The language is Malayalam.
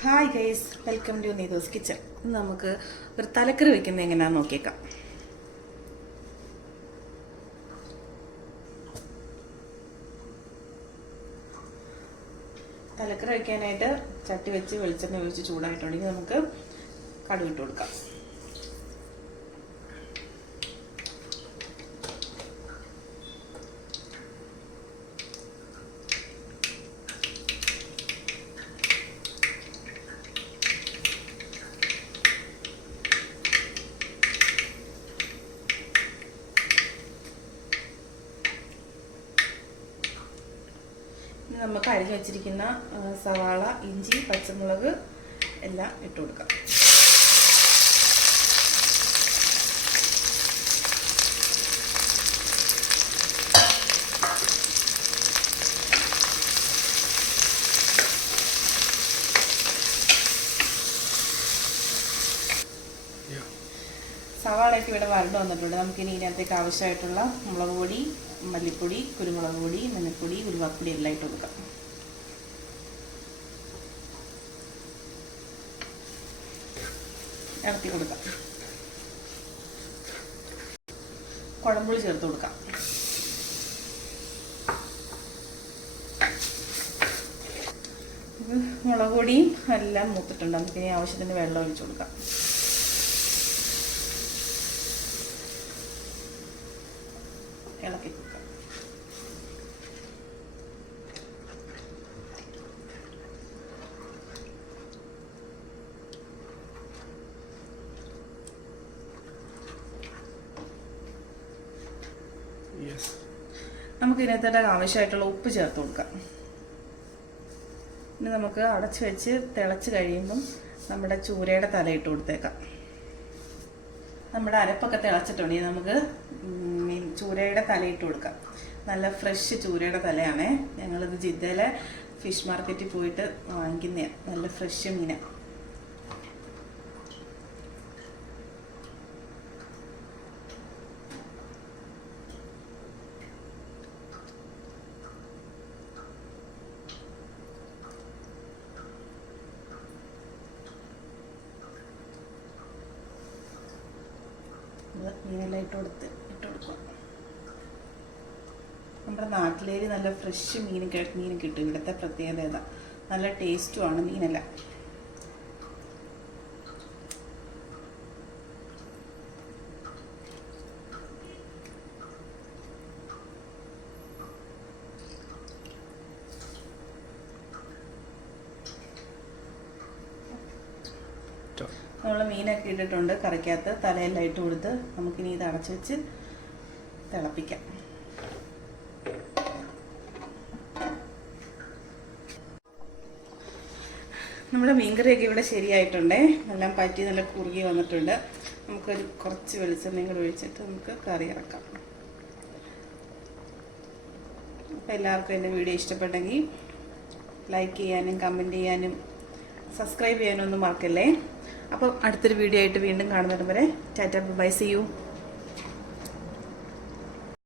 Hi guys, welcome to Neetho's kitchen. ഇന്ന് നമുക്ക് ഒരു തലക്കറി വെക്കുന്നത് എങ്ങനെയാണെന്ന് നോക്കിയേക്കാം. തലക്കറി വയ്ക്കാനായിട്ട് ചട്ടി വെച്ച് വെളിച്ചെണ്ണ ഒഴിച്ച് ചൂടായിട്ടുണ്ടെങ്കിൽ നമുക്ക് കടുക് ഇട്ട് കൊടുക്കാം. നമുക്ക് അരിഞ്ഞു വെച്ചിരിക്കുന്ന സവാള, ഇഞ്ചി, പച്ചമുളക് എല്ലാം ഇട്ട് കൊടുക്കാം. സവാളയൊക്കെ ഇവിടെ വരണ്ട് വന്നിട്ടുണ്ട്. നമുക്കിനി ഇതിനകത്തേക്ക് ആവശ്യമായിട്ടുള്ള മുളക് പൊടി, മല്ലിപ്പൊടി, കുരുമുളക് പൊടി, മഞ്ഞൾപ്പൊടി, ഉലുവാപ്പൊടി എല്ലാം ഇട്ട് കൊടുക്കാം. ഇളക്കി കൊടുക്കാം. കുഴമ്പുളി ചേർത്ത് കൊടുക്കാം. മുളക് പൊടിയും എല്ലാം മൂത്തിട്ടുണ്ട്. നമുക്കിനി ആവശ്യത്തിന് വെള്ളം ഒഴിച്ചു കൊടുക്കാം. ഇളക്കി കൊടുക്കാം. നമുക്ക് ഇതിനകത്തേക്ക് ആവശ്യമായിട്ടുള്ള ഉപ്പ് ചേർത്ത് കൊടുക്കാം. ഇനി നമുക്ക് അടച്ചു വെച്ച് തിളച്ച് കഴിയുമ്പം നമ്മുടെ ചൂരയുടെ തല ഇട്ട് കൊടുത്തേക്കാം. നമ്മുടെ അരപ്പൊക്കെ തിളച്ചിട്ടുണ്ടെങ്കിൽ നമുക്ക് ചൂരയുടെ തല ഇട്ട് കൊടുക്കാം. നല്ല ഫ്രഷ് ചൂരയുടെ തലയാണേ. ഞങ്ങളിത് ജിദ്ദയിലെ ഫിഷ് മാർക്കറ്റിൽ പോയിട്ട് വാങ്ങിക്കുന്നതാണ്. നല്ല ഫ്രഷ് മീനാണ്. മീനെല്ലാം ഇട്ട് കൊടുക്കുക. നമ്മുടെ നാട്ടിലേര് നല്ല ഫ്രഷ് മീൻ കിട്ടും. ഇവിടുത്തെ പ്രത്യേകത നല്ല ടേസ്റ്റുമാണ് മീനെല്ലാം. നമ്മൾ മീനൊക്കെ ഇട്ടിട്ടുണ്ട്. കറിക്കകത്ത് തലയെല്ലാം ഇട്ട് കൊടുത്ത് നമുക്കിനി ഇത് അടച്ചു വെച്ച് തിളപ്പിക്കാം. നമ്മുടെ മീൻകറിയൊക്കെ ഇവിടെ ശരിയായിട്ടുണ്ടേ. എല്ലാം പറ്റി നല്ല കുറുകി വന്നിട്ടുണ്ട്. നമുക്കൊരു കുറച്ച് വെളിച്ചെണ്ണയും കൂടെ ഒഴിച്ചിട്ട് നമുക്ക് കറി ഇറക്കാം. അപ്പോൾ എല്ലാവർക്കും എൻ്റെ വീഡിയോ ഇഷ്ടപ്പെട്ടെങ്കിൽ ലൈക്ക് ചെയ്യാനും കമൻറ്റ് ചെയ്യാനും സബ്സ്ക്രൈബ് ചെയ്യാനും ഒന്നും മറക്കല്ലേ. അപ്പം അടുത്തൊരു വീഡിയോ ആയിട്ട് വീണ്ടും കാണുന്നത് വരെ ടാറ്റ ബൈ, സീ യു.